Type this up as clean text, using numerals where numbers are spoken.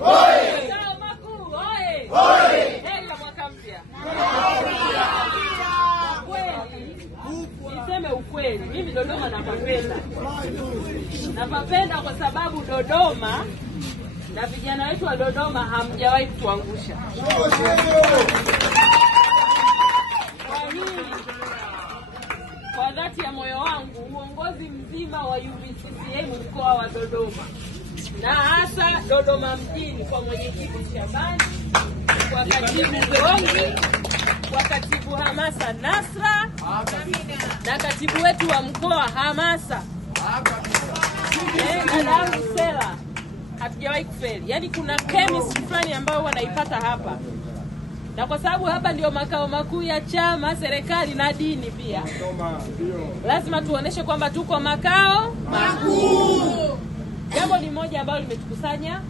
Makao makuu oye! Heri ya mwaka mpya. Niseme ukweli, mimi Dodoma napapenda. Napapenda kwa sababu Dodoma na vijana wetu wa Dodoma hamjawahi kutuangusha. Kwa hili, kwa dhati ya moyo wangu, uongozi mzima wa UVCCM mkoa wa Dodoma na hasa Dodoma mjini kwa mwenyekiti Shabani, kwa katibu Gongi, kwa katibu Hamasa Nasra, na katibu wetu wa mkoa Hamasa dadangu Sela, hatujawahi kufeli. Yaani kuna chemistry fulani ambayo wanaipata hapa. Na kwa sababu hapa ndio makao makuu ya chama, serikali na dini pia, lazima tuoneshe kwamba tuko makao makuu. Jambo ni moja ambalo limetukusanya